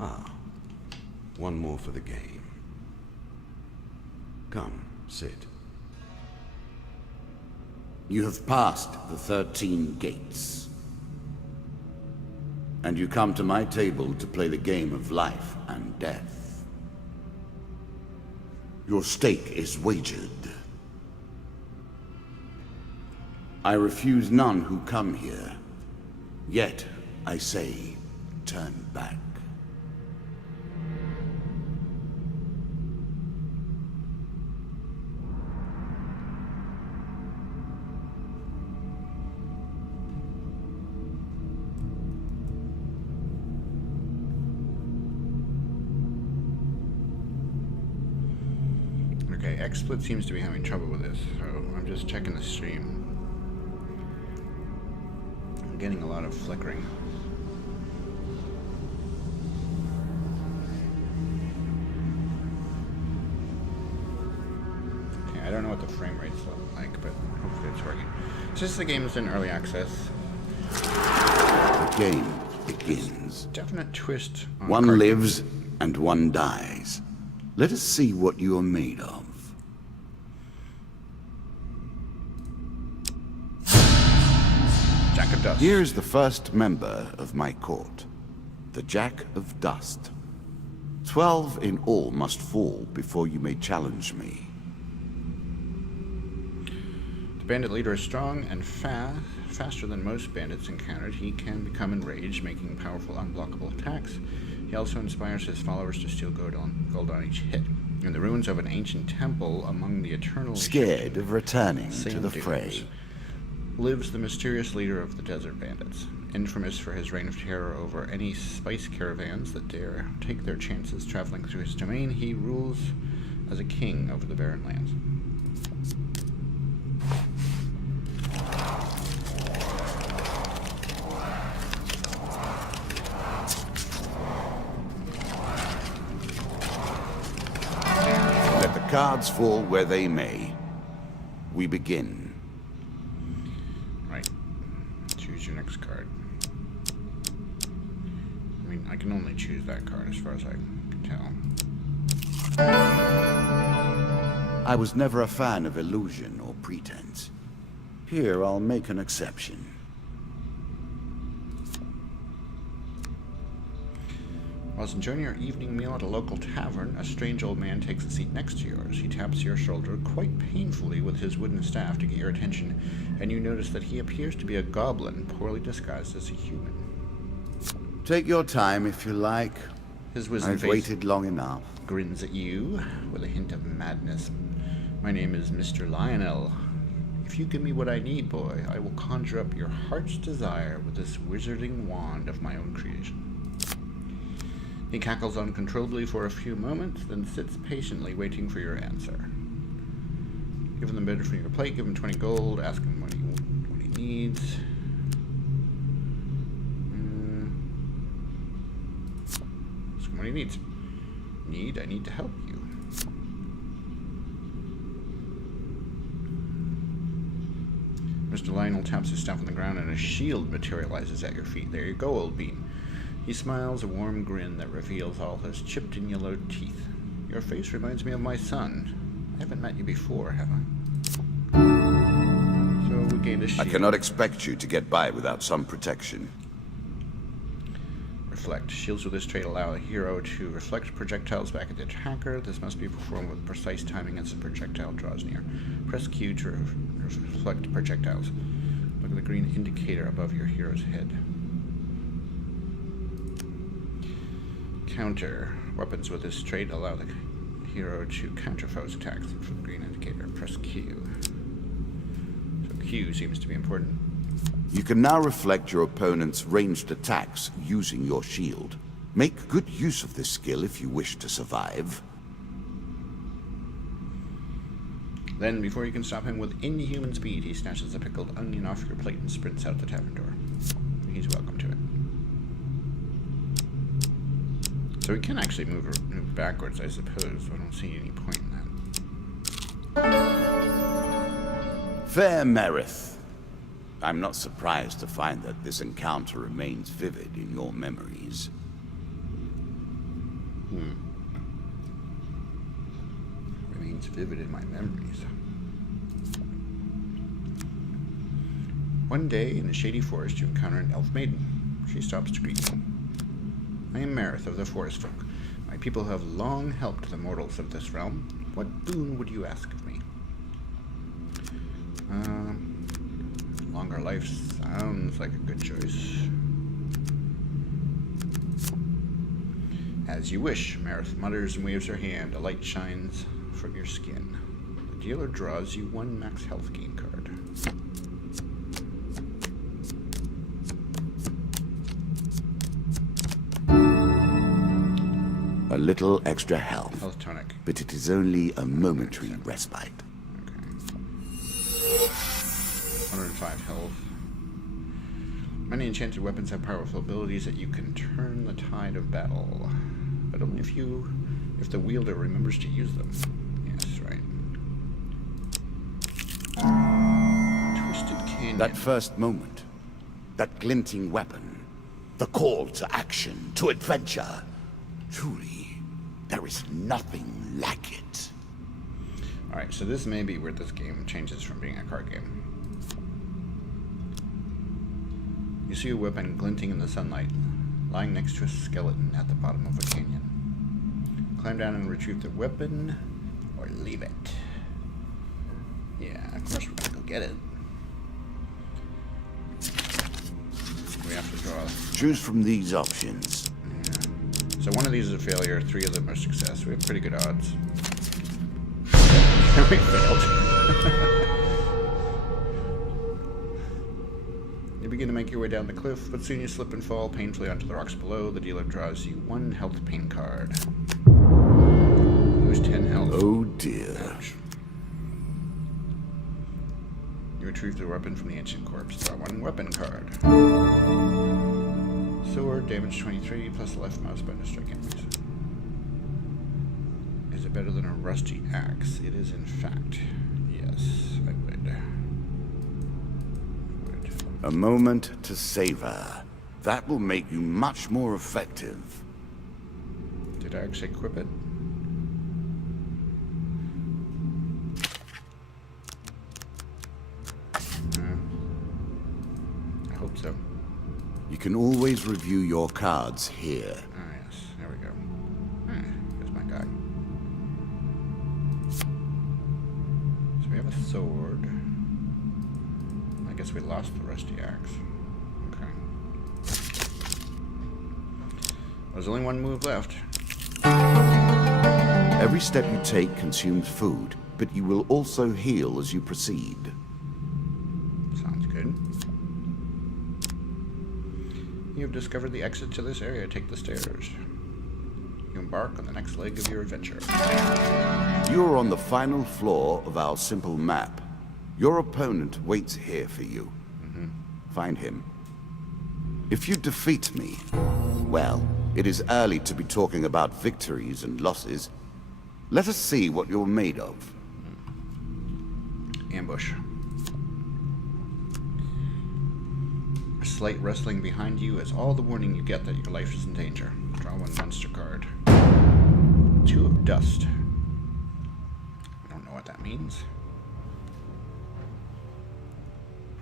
Ah, one more for the game. Come, sit. You have passed the 13 gates. And you come to my table to play the game of life and death. Your stake is wagered. I refuse none who come here. Yet, I say, turn back. Okay, XSplit seems to be having trouble with this, so I'm just checking the stream. I'm getting a lot of flickering. Okay, I don't know what the frame rates look like, but hopefully it's working. Since the game is in early access, The game begins. definite twist on One card lives and one dies. Let us see what you are made of. Jack of Dust. Here is the first member of my court, the Jack of Dust. 12 in all must fall before you may challenge me. The bandit leader is strong and faster than most bandits encountered. He can become enraged, making powerful unblockable attacks. He also inspires his followers to steal gold on each hit. In the ruins of an ancient temple among the eternally Scared of returning to sand the dunes fray. lives the mysterious leader of the desert bandits, infamous for his reign of terror over any spice caravans that dare take their chances traveling through his domain. He rules as a king over the barren lands. Let the cards fall where they may. We begin. Right. Choose your next card. I mean, I can only choose that card as far as I can tell. I was never a fan of illusion or pretense. Here, I'll make an exception. Whilst enjoying your evening meal at a local tavern, a strange old man takes a seat next to yours. He taps your shoulder quite painfully with his wooden staff to get your attention, and you notice that he appears to be a goblin, poorly disguised as a human. Take your time if you like. His wizened I've face waited long enough. grins at you with a hint of madness. My name is Mr. Lionel. If you give me what I need, boy, I will conjure up your heart's desire with this wizarding wand of my own creation. He cackles uncontrollably for a few moments, then sits patiently waiting for your answer. Give him the bid from your plate, give him 20 gold, ask him what he needs. Ask him what he needs. I need to help you. Mr. Lionel taps his staff on the ground and a shield materializes at your feet. There you go, old bean. He smiles a warm grin that reveals all his chipped and yellowed teeth. Your face reminds me of my son. I haven't met you before, have I? So we gained a shield. I cannot expect you to get by without some protection. Reflect. Shields with this trait allow a hero to reflect projectiles back at the attacker. This must be performed with precise timing as the projectile draws near. Press Q to reflect projectiles. Look at the green indicator above your hero's head. Counter. Weapons with this trait allow the hero to counter foes' attacks for the green indicator. Press Q. So Q seems to be important. You can now reflect your opponent's ranged attacks using your shield. Make good use of this skill if you wish to survive. Then, before you can stop him with inhuman speed, he snatches a pickled onion off your plate and sprints out the tavern door. He's welcome to it. So we can actually move backwards, I suppose. I don't see any point in that. Fair Merith. I'm not surprised to find that this encounter remains vivid in your memories. Remains vivid in my memories. One day, in a shady forest, you encounter an elf maiden. She stops to greet you. I am Marith of the Forest Folk. My people have long helped the mortals of this realm. What boon would you ask of me? Longer life sounds like a good choice. As you wish, Marith mutters and waves her hand. A light shines from your skin. The dealer draws you 1 max health gain card. A little extra health, Health tonic. but it is only a momentary respite. Okay. 105 health. Many enchanted weapons have powerful abilities that you can turn the tide of battle, but only if the wielder remembers to use them. Yes, right. Twisted Canyon. That first moment, that glinting weapon, the call to action, to adventure. Truly, there is nothing like it. Alright, so this may be where this game changes from being a card game. You see a weapon glinting in the sunlight, lying next to a skeleton at the bottom of a canyon. Climb down and retrieve the weapon, or leave it. Yeah, of course we're gonna go get it. We have to draw. Choose from these options. Yeah. So one of these is a failure, 3 of them are success. We have pretty good odds. We failed. You begin to make your way down the cliff, but soon you slip and fall painfully onto the rocks below. The dealer draws you 1 health pain card. Lose 10 health. Oh dear. Ouch. You retrieve the weapon from the ancient corpse. Draw 1 weapon card. Sword, damage 23, plus left mouse button to strike enemies. Is it better than a rusty axe? It is in fact. Yes, I would. A moment to savor. That will make you much more effective. Did I actually equip it? I hope so. You can always review your cards here. Ah, yes. There we go. There's my guy. So we have a sword. I guess we lost the rusty axe. Okay. There's only 1 move left. Every step you take consumes food, but you will also heal as you proceed. Sounds good. You have discovered the exit to this area. Take the stairs. You embark on the next leg of your adventure. You are on the final floor of our simple map. Your opponent waits here for you. Find him. If you defeat me, well, it is early to be talking about victories and losses. Let us see what you're made of. Ambush. A slight rustling behind you is all the warning you get that your life is in danger. Draw 1 monster card. 2 of dust. I don't know what that means.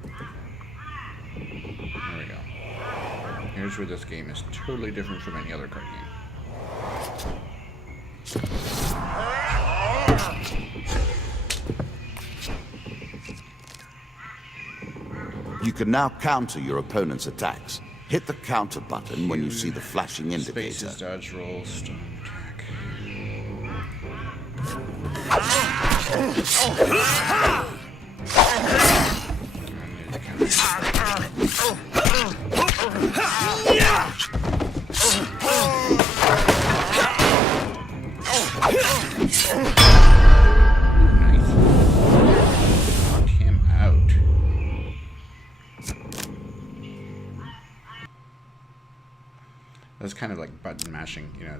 There we go. Here's where this game is totally different from any other card game. You can now counter your opponent's attacks. Hit the counter button when you see the flashing indicator. Spaces, dodge, roll, stun, attack. Nice. Knocked him out. That's kind of like button mashing, you know,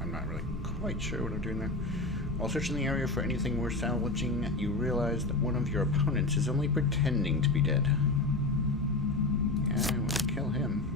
I'm not really quite sure what I'm doing there. While searching the area for anything worth salvaging, you realize that one of your opponents is only pretending to be dead. Yeah, I want to kill him.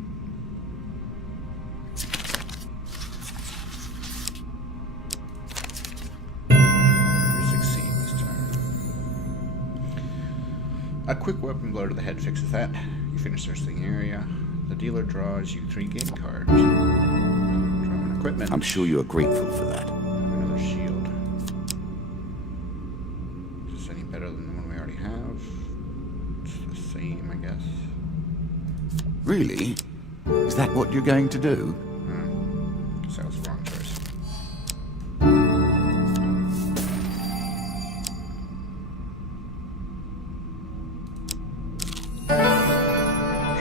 A quick weapon blow to the head fixes that. You finish searching the area. The dealer draws you 3 game cards. Draw an equipment. I'm sure you are grateful for that. Another shield. Is this any better than the one we already have? It's the same, I guess. Really? Is that what you're going to do? Guess that was the wrong choice.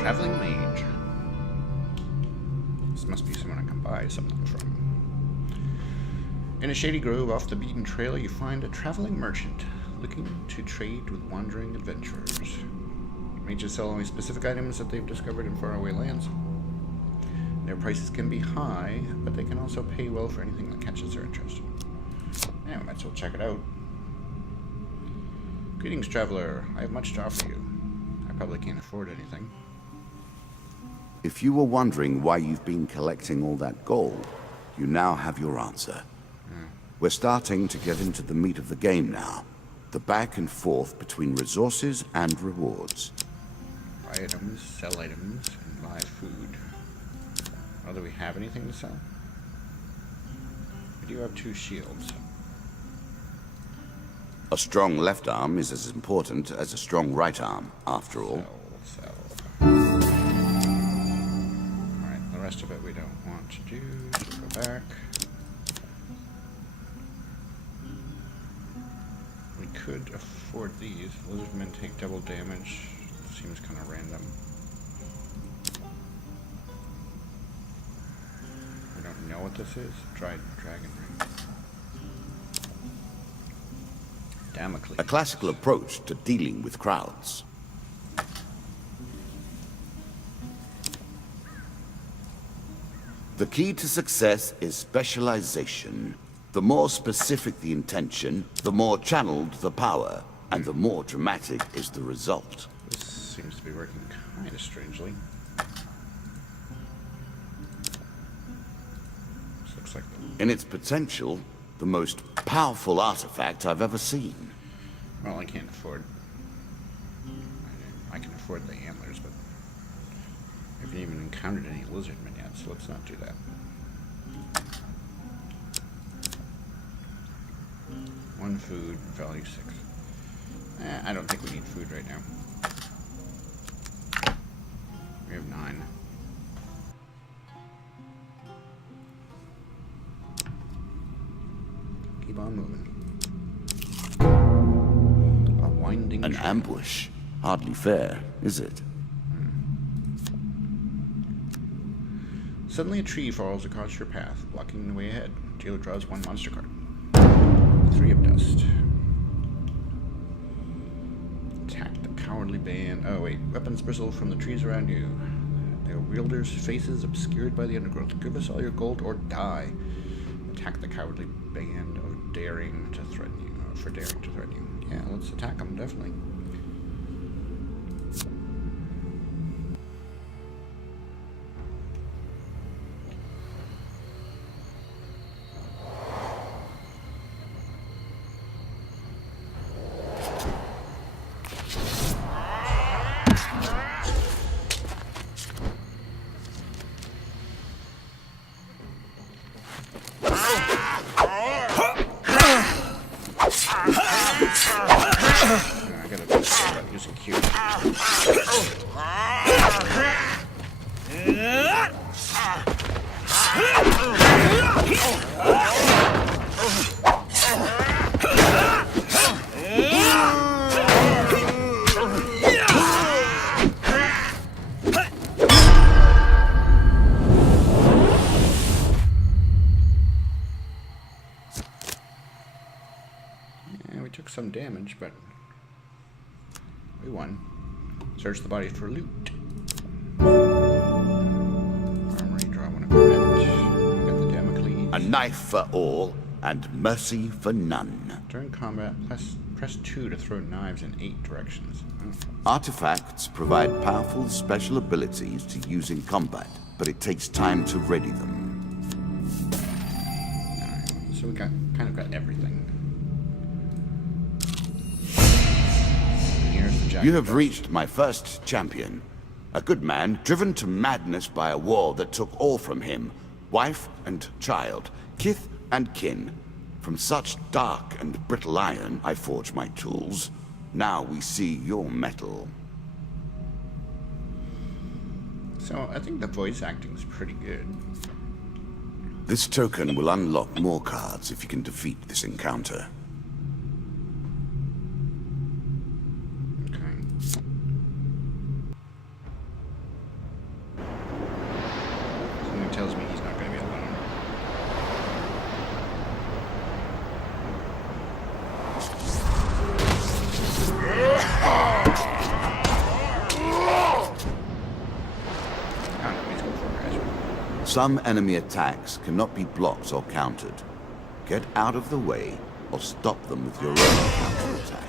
Traveling mage. This must be someone I can buy something from. In a shady grove off the beaten trail, you find a traveling merchant looking to trade with wandering adventurers. Mages sell only specific items that they've discovered in faraway lands. Their prices can be high, but they can also pay well for anything that catches their interest. Yeah, we might as well check it out. Greetings, traveler. I have much to offer you. I probably can't afford anything. If you were wondering why you've been collecting all that gold, you now have your answer. We're starting to get into the meat of the game now. The back and forth between resources and rewards. Buy items, sell items, and buy food. Oh, do we have anything to sell? We do have 2 shields. A strong left arm is as important as a strong right arm, after all. Sell. Alright, the rest of it we don't want to do, so go back. We could afford these. Lizardmen take double damage. Seems kind of random. We don't know what this is. Dried dragon ring. Damocles. A classical approach to dealing with crowds. The key to success is specialization. The more specific the intention, the more channeled the power, and the more dramatic is the result. This seems to be working kind of strangely. This looks like In its potential, the most powerful artifact I've ever seen. well, I can't afford. I can afford the antlers, but I haven't even encountered any lizardmen yet, so let's not do that. One food, value 6. I don't think we need food right now. We have 9. Keep on moving. A winding An trail. ambush. Hardly fair, is it? Suddenly a tree falls across your path, blocking the way ahead. Dealer draws 1 monster card. 3 of dust. Attack the cowardly band. Oh wait, weapons bristle from the trees around you. Their wielders' faces obscured by the undergrowth. Give us all your gold or die. Attack the cowardly band of daring to threaten you. For daring to threaten you. Yeah, let's attack them, definitely. I gotta do this about using Q. Yeah, we took some damage, but we won. Search the body for loot. Armory, draw 1 equipment. Get the Damocles. A knife for all, and mercy for none. During combat, press 2 to throw knives in 8 directions. Artifacts provide powerful special abilities to use in combat, but it takes time to ready them. Alright, so we kind of got everything. Here's You have reached my first champion. A good man, driven to madness by a war that took all from him. Wife and child, kith and kin. From such dark and brittle iron I forge my tools. Now we see your metal. So, I think the voice acting is pretty good. This token will unlock more cards if you can defeat this encounter. Okay. Something tells me he's not going to be alone. I don't know what he's going for, guys. Some enemy attacks cannot be blocked or countered. Get out of the way or stop them with your own counterattack.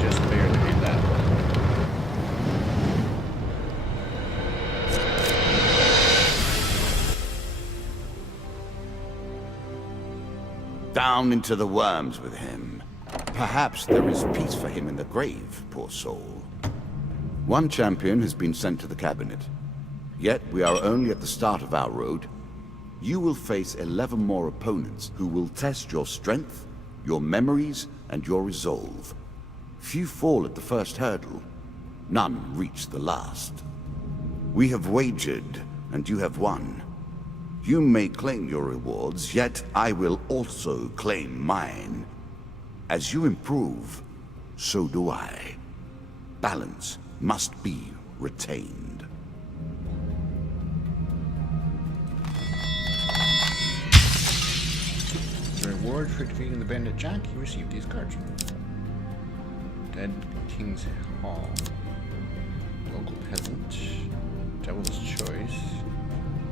Just barely made that. Down into the worms with him. Perhaps there is peace for him in the grave, poor soul. One champion has been sent to the cabinet. Yet we are only at the start of our road. You will face 11 more opponents who will test your strength, your memories, and your resolve. Few fall at the first hurdle. None reach the last. We have wagered, and you have won. You may claim your rewards, yet I will also claim mine. As you improve, so do I. Balance must be retained. As a reward for defeating the bandit Jack, you receive these cards. Dead King's Hall. Local Peasant. Devil's Choice.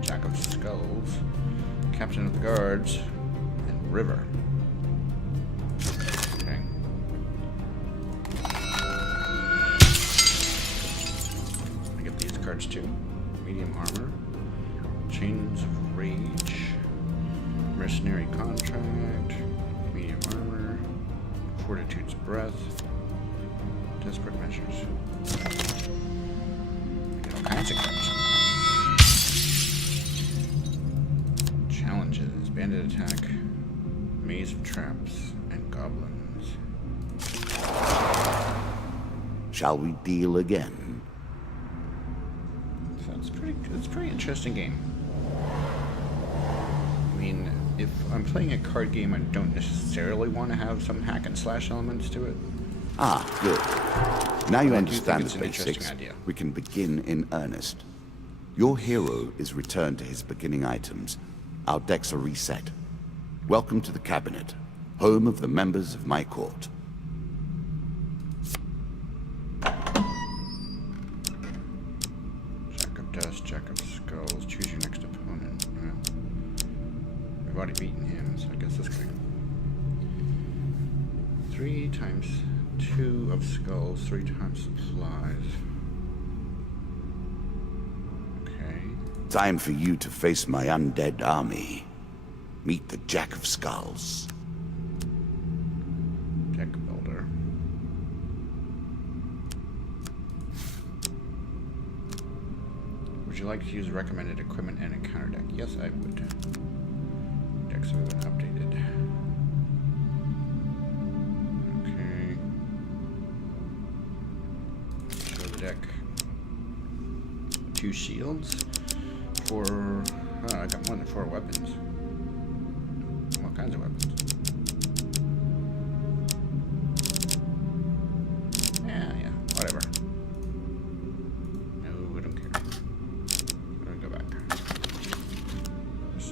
Jack of Skulls. Captain of the Guards. And River. Okay. I get these cards too. Medium Armor. Chains of Rage. Mercenary Contract, Medium Armor, Fortitude's Breath, Desperate Measures. I get all kinds of cards. Challenges, Bandit Attack, Maze of Traps, and Goblins. Shall we deal again? So it's a pretty interesting game. I mean, if I'm playing a card game, I don't necessarily want to have some hack and slash elements to it. Ah, good. Now you understand it's the an interesting basics. idea. We can begin in earnest. Your hero is returned to his beginning items. Our decks are reset. Welcome to the cabinet, home of the members of my court. Jack of Dust, Jack of Skulls, choose your next opponent. Well, we've already beaten him, so I guess this guy. 3 times 2 of skulls, 3 times supplies. Okay. Time for you to face my undead army. Meet the Jack of Skulls. Deck builder. Would you like to use recommended equipment and encounter deck? Yes, I would. Decks have been updated. Okay. Show the deck. 2 shields. 4. Oh, I got more than 4 weapons. All kinds of weapons. Yeah, whatever.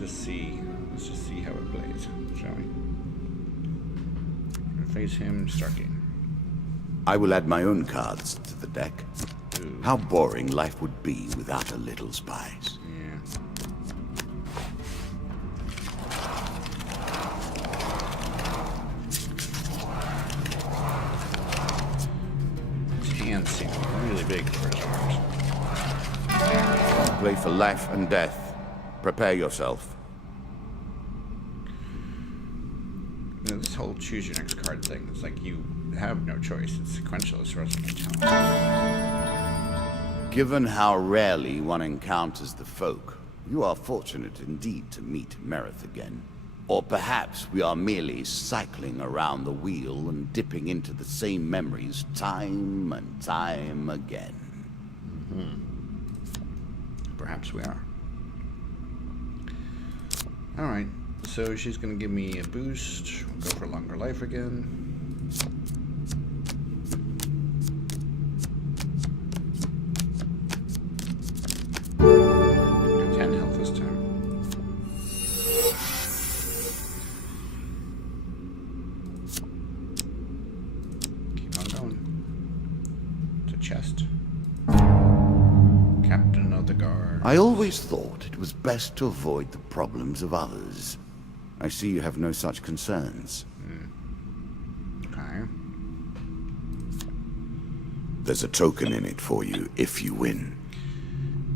just see how it plays, shall we? Face him, start game. I will add my own cards to the deck. Ooh. How boring life would be without a little spice. Yeah. His hands seem really big for his arms. Play for life and death. Prepare yourself. You know, this whole choose your next card thing, it's like you have no choice. It's sequential as far as I can tell. Given how rarely one encounters the folk, you are fortunate indeed to meet Merith again. Or perhaps we are merely cycling around the wheel and dipping into the same memories time and time again. Perhaps we are. Alright, so she's going to give me a boost. We'll go for longer life again. 10 health this time. Keep on going. It's a chest. Captain of the guard. I always thought it was best to avoid the problems of others. I see you have no such concerns. Okay. There's a token in it for you if you win.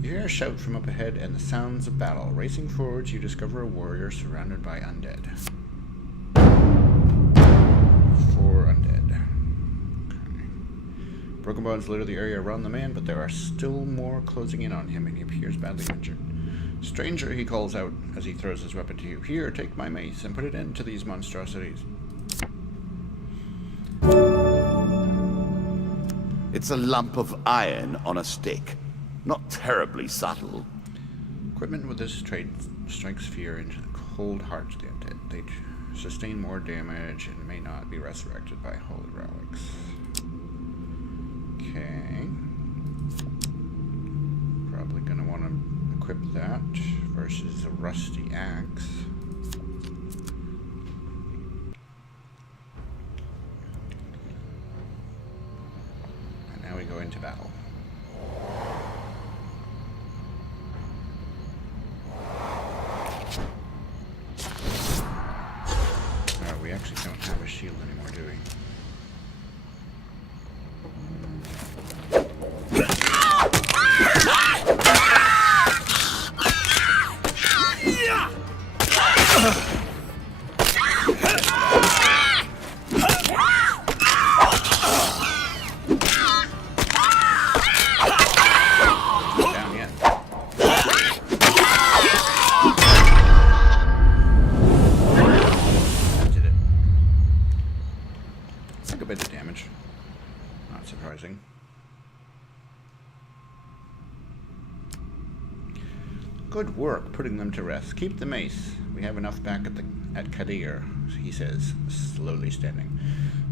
You hear a shout from up ahead and the sounds of battle. Racing forwards, you discover a warrior surrounded by undead. 4 undead. Okay. Broken bones litter the area around the man, but there are still more closing in on him, and he appears badly injured. Stranger, he calls out as he throws his weapon to you. Here, take my mace and put an end to these monstrosities. It's a lump of iron on a stick. Not terribly subtle. Equipment with this trait strikes fear into the cold hearts of the undead. They sustain more damage and may not be resurrected by holy relics. Okay. Probably gonna want to equip that versus a rusty axe. And now we go into battle. We actually don't have a shield anymore, do we? Down yet. A bit of damage. Not surprising. Good work putting them to rest. Keep the mace. We have enough back at Kadir, he says, slowly standing.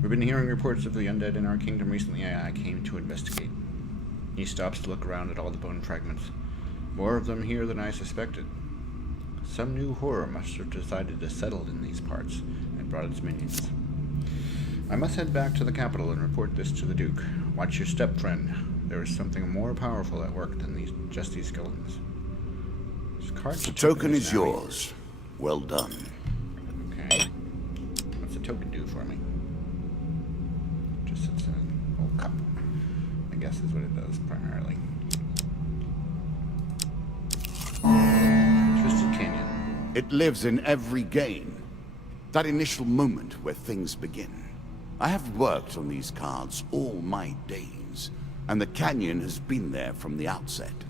We've been hearing reports of the undead in our kingdom recently. I came to investigate. He stops to look around at all the bone fragments. More of them here than I suspected. Some new horror must have decided to settle in these parts and brought its minions. I must head back to the capital and report this to the Duke. Watch your step, friend. There is something more powerful at work than just these skeletons. The token is yours. Well done. Okay. What's the token do for me? Just sits in an old cup. I guess is what it does primarily. Twisted Canyon. It lives in every game. That initial moment where things begin. I have worked on these cards all my days, and the canyon has been there from the outset.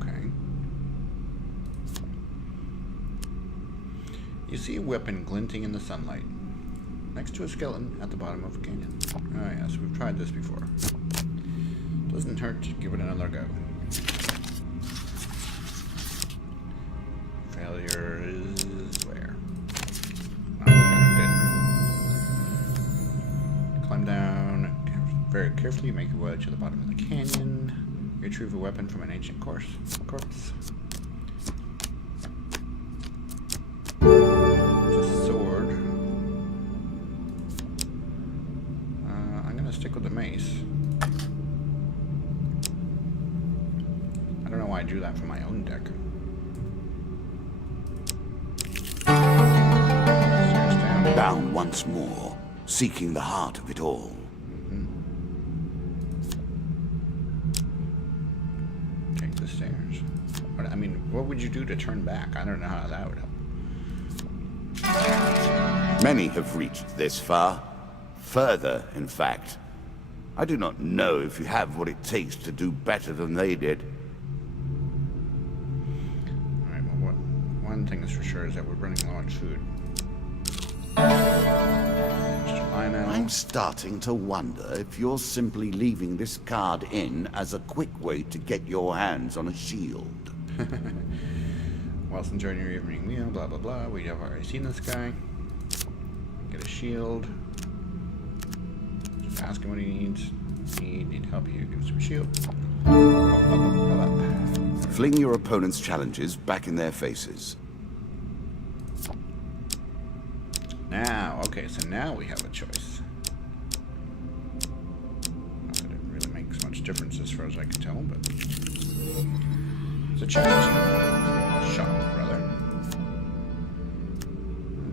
Okay. You see a weapon glinting in the sunlight, next to a skeleton at the bottom of a canyon. Oh yes, we've tried this before. Doesn't hurt to give it another go. Failure is where? Climb down very carefully, make your way to the bottom of the canyon. Retrieve a weapon from an ancient corpse. do that for my own deck. Stairs down. Down once more, seeking the heart of it all. Take the stairs. I mean, what would you do to turn back? I don't know how that would help. Many have reached this far. Further, in fact. I do not know if you have what it takes to do better than they did. Alright, well, one thing is for sure is that we're running low on food. Mr. Lionel. I'm starting to wonder if you're simply leaving this card in as a quick way to get your hands on a shield. Whilst enjoying your evening meal, blah blah blah. We have already seen this guy. Get a shield. Just ask him what he needs. Need help, you give him a shield. Fling your opponent's challenges back in their faces. Now, okay, so now we have a choice. Not that it really makes much difference as far as I can tell, but it's a challenge. Shop, brother.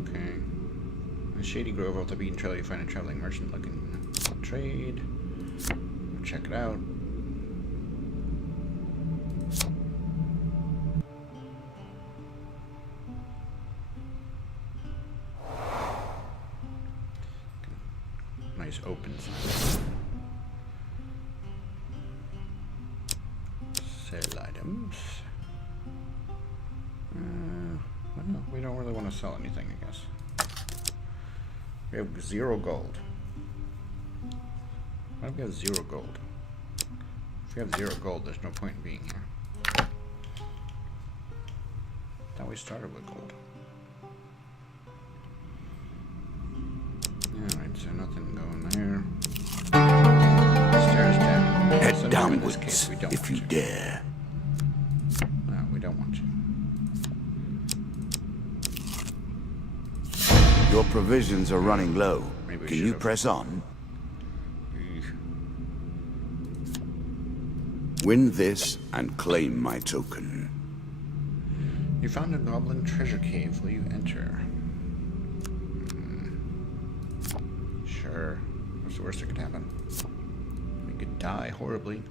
Okay. A shady grove off the beaten trail, you find a traveling merchant looking to trade. Check it out. Nice open sign. Sell items. Well, we don't really want to sell anything, I guess. We have 0 gold. Why do we have 0 gold? If we have 0 gold, there's no point in being here. Thought we started with gold. Alright, so nothing going there. Stairs down. Head So downwards, in this case, we don't if want you to. dare. No, we don't want to. Your provisions are running low. Maybe we Can you should've. press on? Win this and claim my token. You found a goblin treasure cave. Will you enter? Sure. What's the worst that could happen? We could die horribly.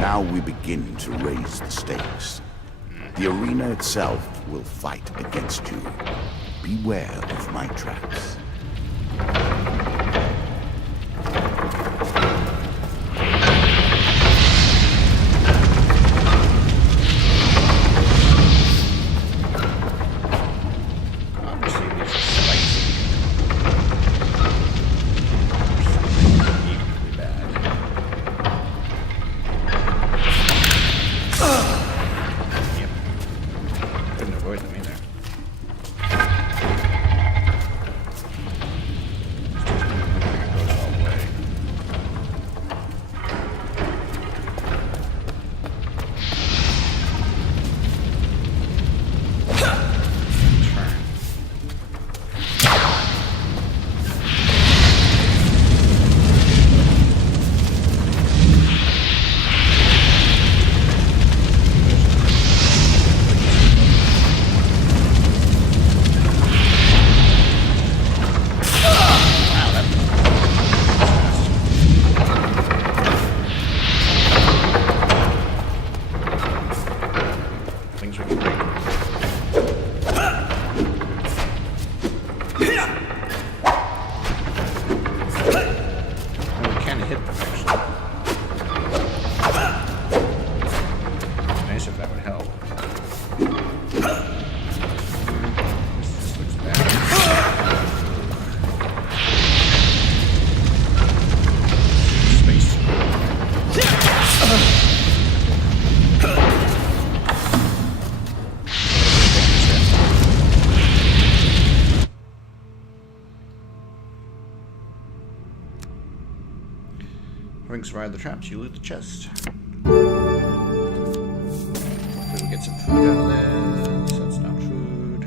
Now we begin to raise the stakes. The arena itself will fight against you. Beware of my traps. Obviously, these are spicy. Equally bad. Yep. Couldn't avoid them either. It goes all the way. Turn. Things we can break. Well, we can hit them, actually. Nice if that would help. This looks bad. Space. Having survived the traps, you loot the chest. Hopefully we get some food out of this. That's not food.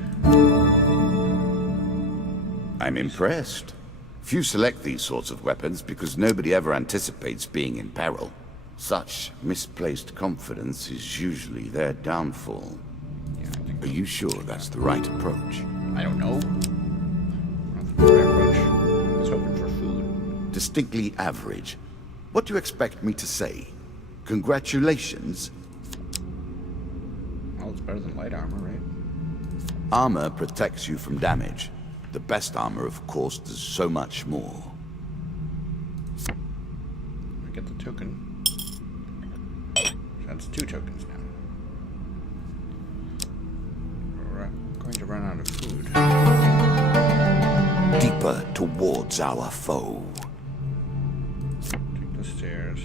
I'm impressed. Few select these sorts of weapons because nobody ever anticipates being in peril. Such misplaced confidence is usually their downfall. Yeah, I think Are you sure that's the right approach? I don't know. That's the right approach. I was hoping for food. Distinctly average. What do you expect me to say? Congratulations? Well, it's better than light armor, right? Armor protects you from damage. The best armor, of course, does so much more. I get the token. That's 2 tokens now. We're going to run out of food. Deeper towards our foe. Take the stairs.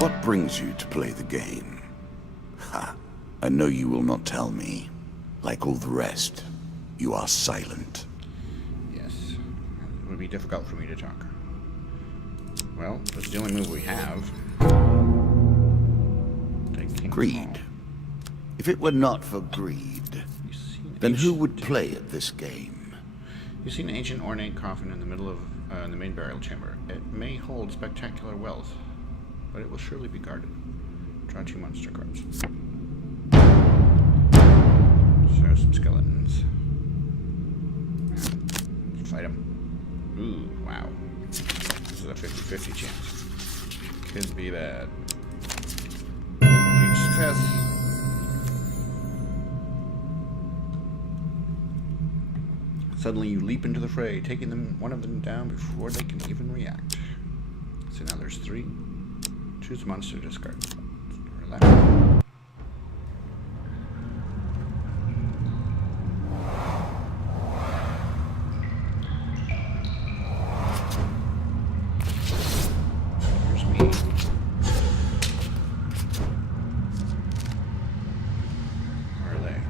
What brings you to play the game? Ha! I know you will not tell me. Like all the rest, you are silent. Yes. It would be difficult for me to talk. Well, that's the only move we have. Take King Greed. If it were not for greed, then who would play at this game? You've seen an ancient ornate coffin in the middle of the main burial chamber. It may hold spectacular wealth, but it will surely be guarded. Draw 2 monster cards. So some skeletons. Let's fight them. Ooh, wow. This is a 50-50 chance. Could be bad. Huge success. Suddenly you leap into the fray, taking one of them down before they can even react. So now there's 3. Choose monster discard. Relax. Here's me. Where are they?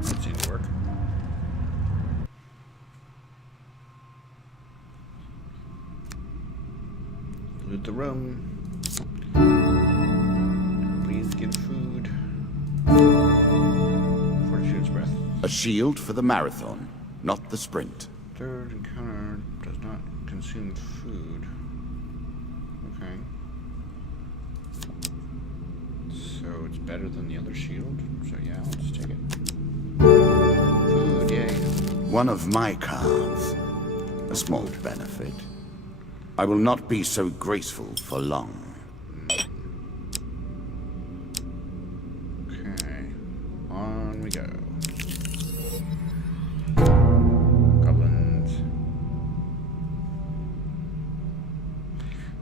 That seemed to work. Loot the room. Please give food. Fortitude's breath. A shield for the marathon, not the sprint. Third encounter does not consume food. Okay. So it's better than the other shield. So yeah, let's take it. Food, yay. One of my cards. A small benefit. I will not be so graceful for long. Okay. On we go. Goblins.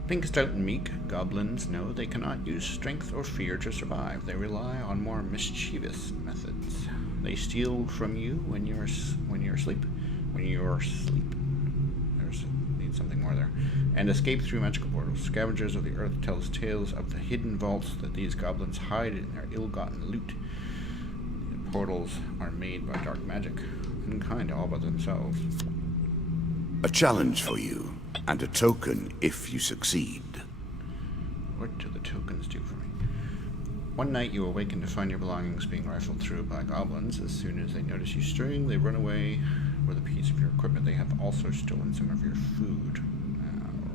Being stout and meek, goblins know they cannot use strength or fear to survive. They rely on more mischievous methods. They steal from you when you're asleep. Need something more there. And escape through magical portals. Scavengers of the earth tells tales of the hidden vaults that these goblins hide in their ill-gotten loot. The portals are made by dark magic, unkind all but themselves. A challenge for you, and a token if you succeed. What do the tokens do for me? One night you awaken to find your belongings being rifled through by goblins. As soon as they notice you stirring, they run away with a piece of your equipment. They have also stolen some of your food.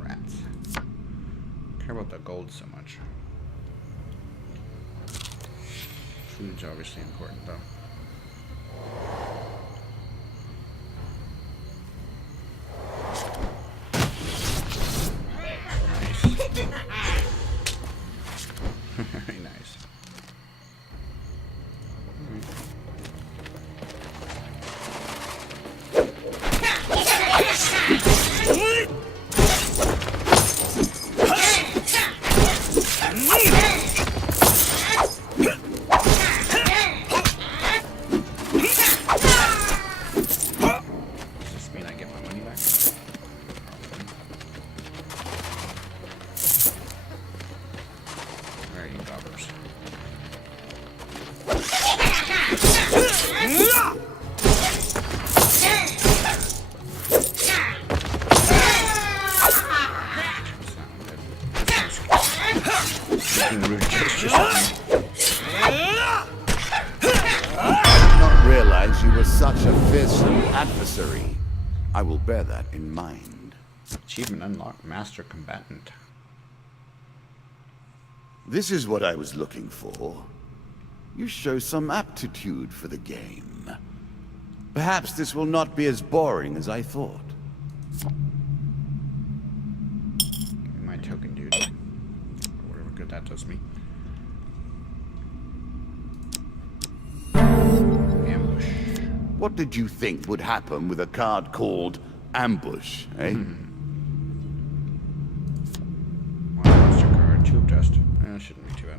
Rats. Don't care about the gold so much. Food's obviously important though. Very nice. Does this mean I get my money back? course. Rude gestures at me. I did not realize you were such a fearsome adversary. I will bear that in mind. Achievement unlocked, Master Combatant. This is what I was looking for. You show some aptitude for the game. Perhaps this will not be as boring as I thought. My token, dude. Whatever good that does me. Ambush. What did you think would happen with a card called Ambush, eh? One monster card, 2 of dust. Shouldn't be too bad.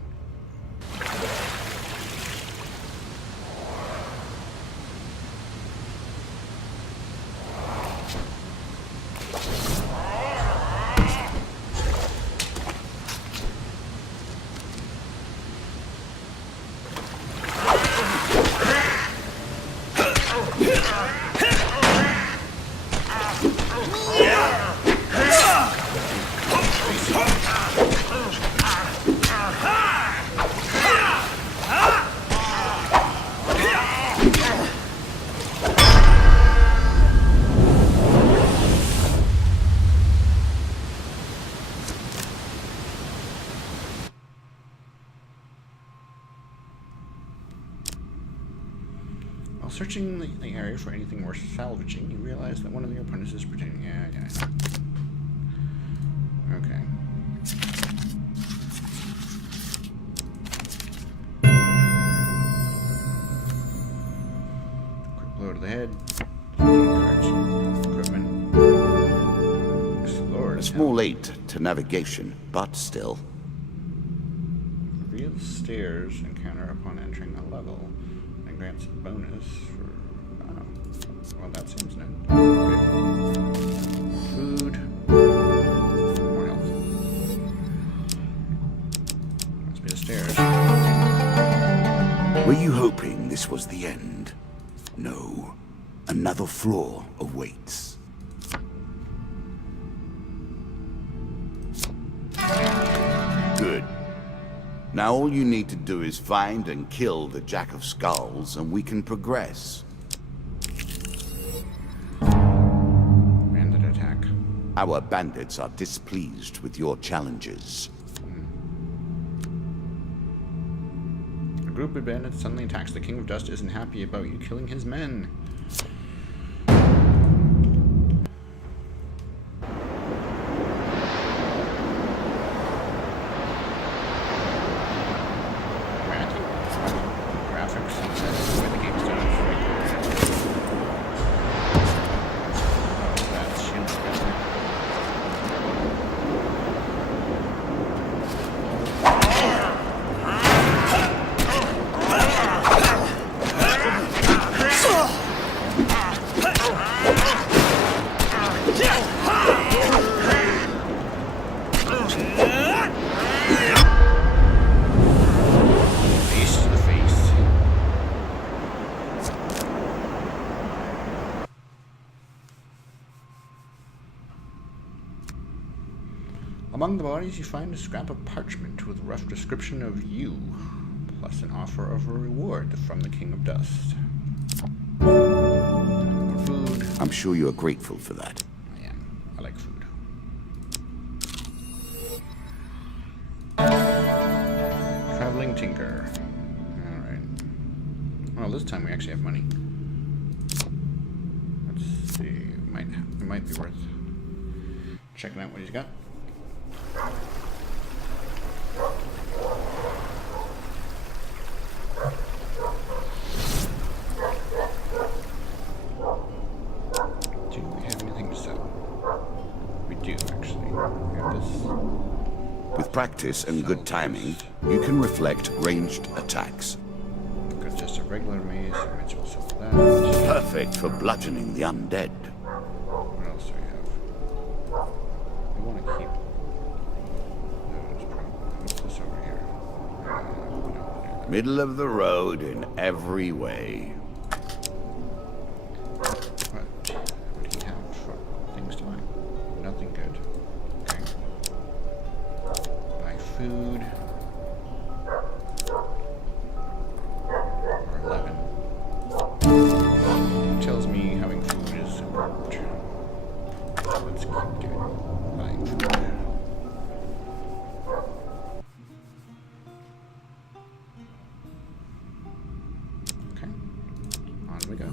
While searching the area for anything worth salvaging, you realize that one of your opponents is pretending. Yeah. Okay. Quick blow to the head. Cards. Equipment. Explore. A small 8 to navigation, but still. Reveal stairs encounter upon entering a level. Grants a bonus for. Well, that seems good. Food. More health. Must be the stairs. Were you hoping this was the end? No. Another floor awaits. Good. Now all you need to do is find and kill the Jack of Skulls, and we can progress. Bandit attack. Our bandits are displeased with your challenges. A group of bandits suddenly attacks. The King of Dust isn't happy about you killing his men. Among the bodies, you find a scrap of parchment with a rough description of you, plus an offer of a reward from the King of Dust. Food. I'm sure you're grateful for that. I am. I like food. Traveling Tinker. Alright. Well, this time we actually have money. Let's see. It might be worth checking out what he's got. Do we have anything to sell? We do, actually. We have this. With practice and good timing, you can reflect ranged attacks. Got just a regular mace. I might as well sell that. Perfect for bludgeoning the undead. What else do we have? We want to keep those probably. What's this over here? Middle of the road in every way. What do you have for things to buy? Nothing good. Okay. Buy food. Or 11. Tells me having food is important. Let's keep doing buying food. Okay. On we go.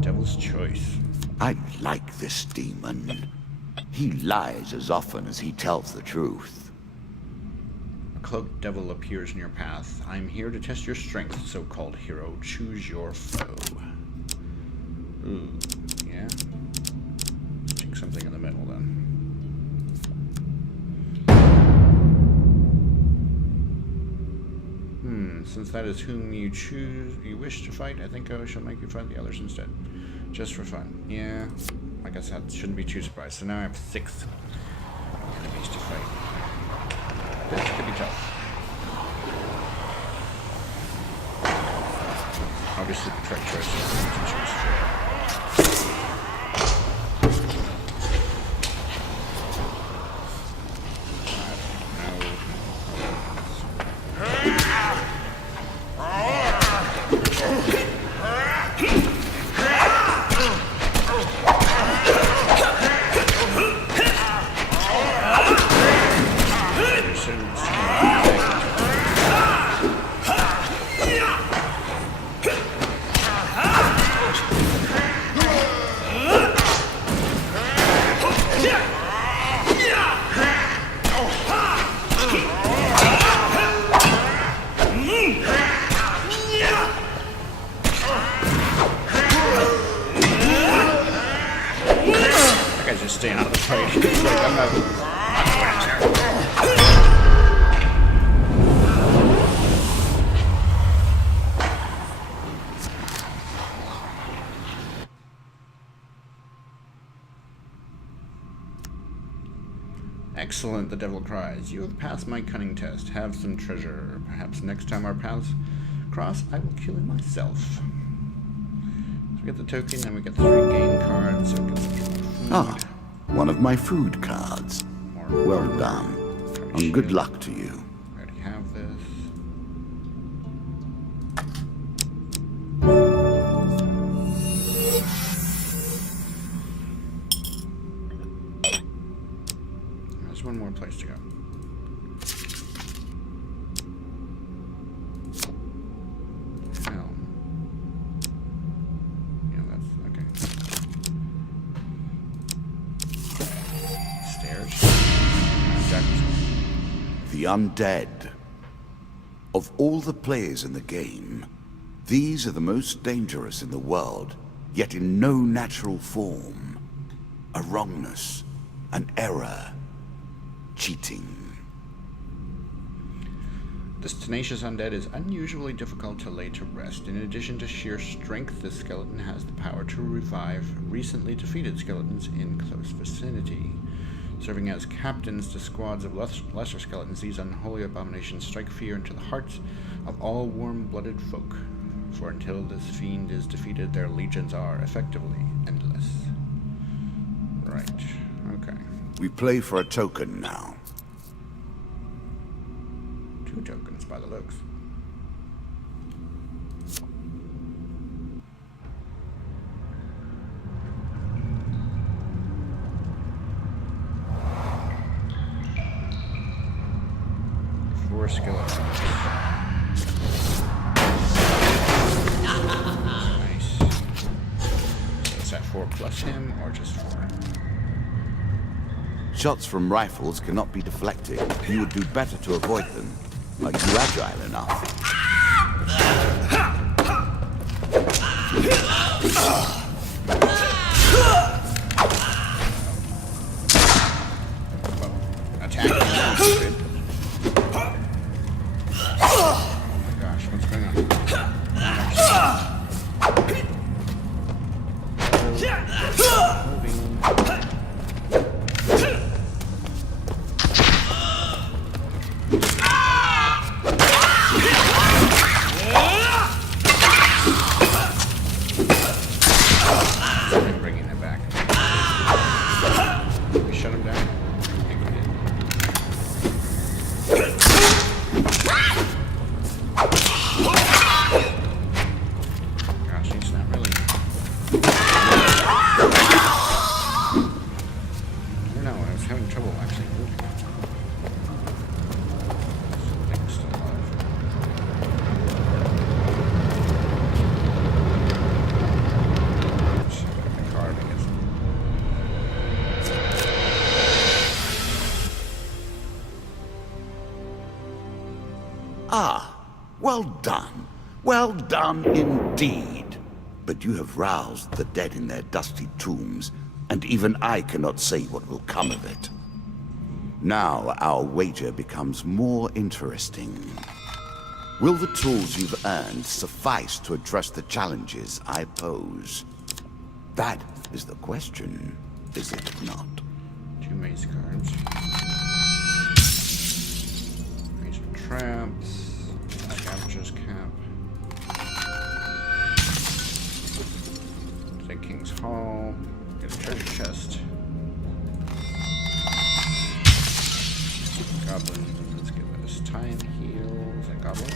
Devil's choice. I like this demon. He lies as often as he tells the truth. A cloaked devil appears in your path. I'm here to test your strength, so-called hero. Choose your foe. Ooh, yeah. Take something in the middle then. Since that is whom you wish to fight, I think I shall make you fight the others instead. Just for fun. Yeah, I guess that shouldn't be too surprised. So now I have 6 enemies to fight. This could be tough. Obviously the correct choice is to choose Joy. That guy's just staying out of the fight. He's like, I'm not going there. Excellent, the devil cries. You have passed my cunning test. Have some treasure. Perhaps next time our paths cross, I will kill him myself. So we get the token, and we get the 3 game cards. So we get some food. Ah, one of my food cards. More Well armor, done. heavy And good shield. luck to you. I already have this. There's one more place to go. Helm. Yeah, that's okay. Stairs. Exactly. The undead. Of all the players in the game, these are the most dangerous in the world, yet in no natural form. A wrongness, an error, cheating. This tenacious undead is unusually difficult to lay to rest. In addition to sheer strength, this skeleton has the power to revive recently defeated skeletons in close vicinity. Serving as captains to squads of lesser skeletons, these unholy abominations strike fear into the hearts of all warm-blooded folk. For until this fiend is defeated, their legions are effectively endless. Right, okay. We play for a token now. 2 tokens by the looks. Four skeletons. Nice. So is that 4 plus him, or just 4? Shots from rifles cannot be deflected. You would do better to avoid them. Are you agile enough? Attack him now, stupid. Oh my gosh, what's going on? Ah, well done. Well done indeed. But you have roused the dead in their dusty tombs, and even I cannot say what will come of it. Now our wager becomes more interesting. Will the tools you've earned suffice to address the challenges I pose? That is the question, is it not? 2 mace cards. Mace traps. Scavenger's cap. Say King's Hall. Get a treasure chest. Goblin. Let's give us time heals and goblins.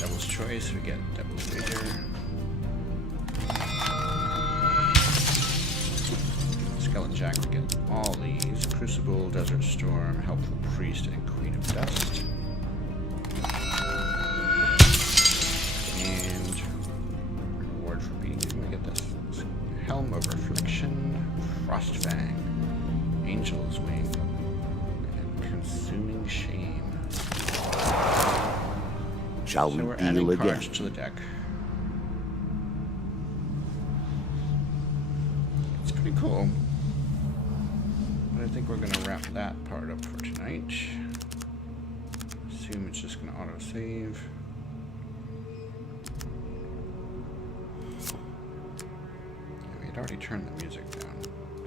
Devil's Choice, we get Devil's Wager. Skeleton Jack, we get all these. Crucible, Desert Storm, Helpful Priest, and Queen of Dust. And reward for being, we get this. Helm of Reflection, Frostfang, Angel's Wing, and Consuming Shame. Shall So we we're deal adding again? cards to the deck. It's pretty cool. But I think we're going to wrap that part up for tonight. Assume it's just going to auto-save. Yeah, we had already turned the music down.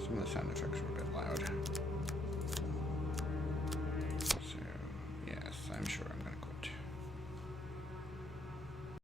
Some of the sound effects were a bit loud. So, yes, I'm sure I'm going to